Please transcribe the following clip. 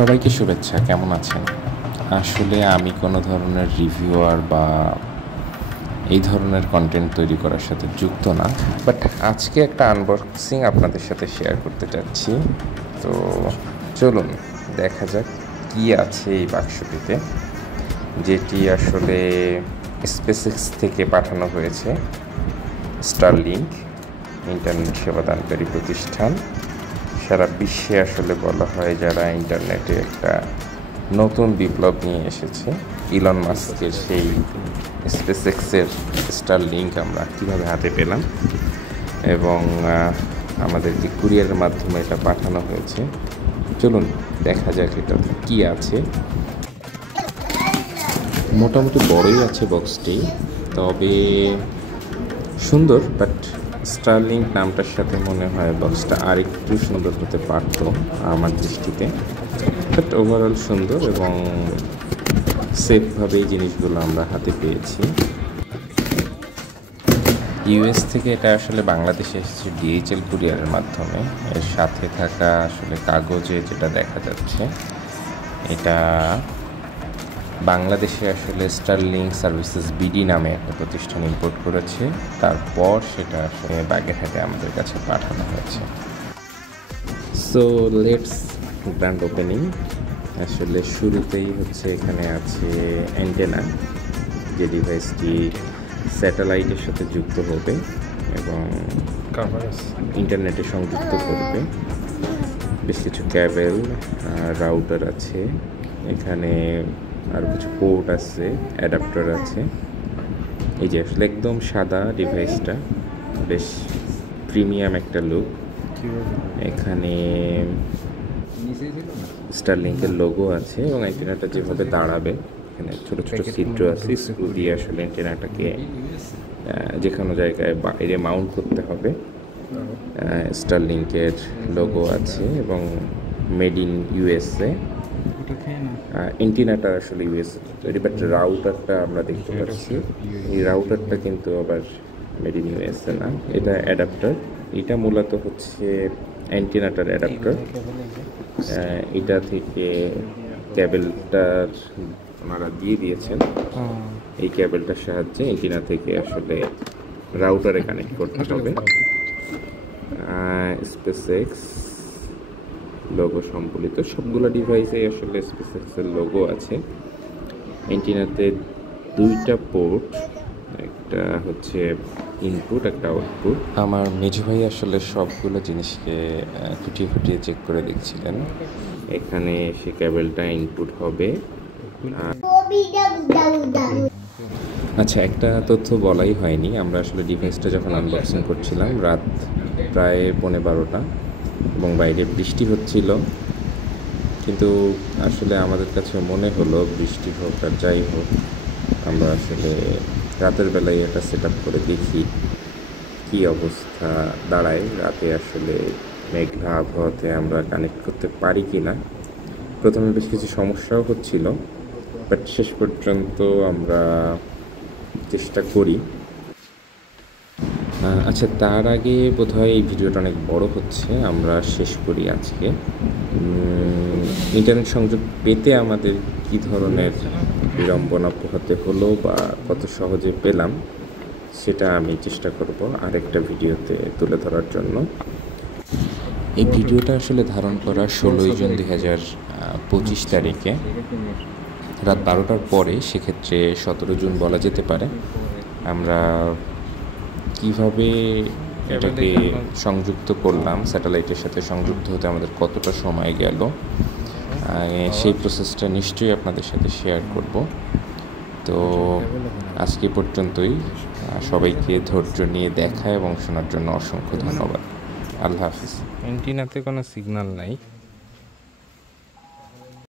সবাইকে শুভেচ্ছা। কেমন আছেন? আসলে আমি কোনো ধরনের রিভিউয়ার বা এই ধরনের কন্টেন্ট তৈরি করার সাথে যুক্ত না, বাট আজকে একটা আনবক্সিং আপনাদের সাথে শেয়ার করতে চাচ্ছি। তো চলুন দেখা যাক কী আছে এই বাক্সটিতে, যেটি আসলে স্পেসএক্স থেকে পাঠানো হয়েছে। স্টারলিংক ইন্টারনেট সেবাদানকারী প্রতিষ্ঠান, সারা বিশ্বে আসলে বলা হয় যারা ইন্টারনেটে একটা নতুন বিপ্লব নিয়ে এসেছে। ইলন মাস্কের সেই স্পেসএক্সের স্টারলিংক আমরা কীভাবে হাতে পেলাম এবং আমাদেরকে কুরিয়ারের মাধ্যমে এটা পাঠানো হয়েছে। চলুন দেখা যাক এটাতে কী আছে। মোটামুটি বড়ই আছে বক্সটি, তবে সুন্দর, বাট স্টারলিংক নামটার সাথে মনে হয় বক্সটা আর একটু সুন্দর হতে পারত আমার দৃষ্টিতে। বাট ওভারঅল সুন্দর এবং সেফভাবে এই জিনিসগুলো আমরা হাতে পেয়েছি। ইউএস থেকে এটা আসলে বাংলাদেশে এসেছে ডিএইচএল কুরিয়ারের মাধ্যমে। এর সাথে থাকা আসলে কাগজে যেটা দেখা যাচ্ছে, এটা বাংলাদেশে আসলে স্টারলিংক সার্ভিসেস বিডি নামে একটা প্রতিষ্ঠান ইম্পোর্ট করেছে, তারপর সেটা আসলে বাগেরহাটে আমাদের কাছে পাঠানো হয়েছে। So let's grand opening. আসলে শুরুতেই হচ্ছে এখানে আছে অ্যান্টেনা, যে ডিভাইসটি স্যাটেলাইটের সাথে যুক্ত হবে এবং ইন্টারনেটে সংযুক্ত করবে। বেশ কিছু ক্যাবেল, রাউটার আছে, এখানে আর কিছু পোর্ট আছে, অ্যাডাপ্টার আছে। এই যে আসলে একদম সাদা ডিভাইসটা, বেশ প্রিমিয়াম একটা লুক। এখানে স্টারলিংকের লোগো আছে এবং অ্যান্টেনাটা যেভাবে দাঁড়াবে, এখানে ছোটো ছোটো ছিদ্র আছে, স্ক্রু দিয়ে আসলে অ্যান্টেনাটাকে যে কোনো জায়গায় বাইরে মাউন্ট করতে হবে। স্টারলিংকের লোগো আছে এবং মেড ইন ইউএসএ। অ্যান্টেনাটা আসলে ইউএসএ তৈরি, বাট রাউটারটা আমরা দেখতে পাচ্ছি, এই রাউটারটা কিন্তু আবার মেড ইন ইউএসএ না, এটা অ্যাডাপ্টার। এটা মূলত হচ্ছে অ্যান্টেনাটার অ্যাডাপ্টার। এটা থেকে ক্যাবেলটার ওনারা দিয়ে দিয়েছেন। এই ক্যাবেলটার সাহায্যে অ্যান্টেনা থেকে আসলে রাউটারে কানেক্ট করতে হবে। স্পেসএক্স লোগো সম্বলিত সবগুলো ডিভাইসে আসলে স্পেসএক্সের লোগো আছে। অ্যান্টেনাতে দুইটা পোর্ট, একটা হচ্ছে ইনপুট, একটা আউটপুট। আমার মেজো ভাই আসলে সবগুলো জিনিসকে খুঁটিয়ে খুঁটিয়ে চেক করে দেখছিলেন। এখানে সে ক্যাবেলটা ইনপুট হবে। আচ্ছা, একটা তথ্য বলাই হয়নি, আমরা আসলে ডিভাইসটা যখন আনবক্সিং করছিলাম রাত প্রায় 11:30 এবং বাইরে বৃষ্টি হচ্ছিল, কিন্তু আসলে আমাদের কাছে মনে হলো বৃষ্টি হোক আর যাই হোক, আমরা আসলে রাতের বেলায় এটা সেট আপ করে দেখি কী অবস্থা দাঁড়ায়। রাতে আসলে মেঘলা আবহাওয়াতে আমরা কানেক্ট করতে পারি কি না। প্রথমে বেশ কিছু সমস্যাও হচ্ছিল, বাট শেষ পর্যন্ত আমরা চেষ্টা করি। আচ্ছা, তার আগে বোধহয় এই ভিডিওটা অনেক বড় হচ্ছে, আমরা শেষ করি আজকে। ইন্টারনেট সংযোগ পেতে আমাদের কী ধরনের বিড়ম্বনা পোহাতে হলো বা কত সহজে পেলাম, সেটা আমি চেষ্টা করব আরেকটা ভিডিওতে তুলে ধরার জন্য। এই ভিডিওটা আসলে ধারণ করা 16 জুন 2025 তারিখে রাত 12টার পরে, সেক্ষেত্রে 17 জুন বলা যেতে পারে। আমরা কিভাবে এটাকে সংযুক্ত করলাম, স্যাটেলাইটের সাথে সংযুক্ত হতে আমাদের কতটা সময় গেল, সেই প্রসেসটা নিশ্চয়ই আপনাদের সাথে শেয়ার করব। তো আজকে পর্যন্তই। সবাইকে ধৈর্য নিয়ে দেখা এবং শোনার জন্য অসংখ্য ধন্যবাদ। আল্লাহ হাফিজ। অ্যান্টেনাতে কোনো সিগন্যাল নাই।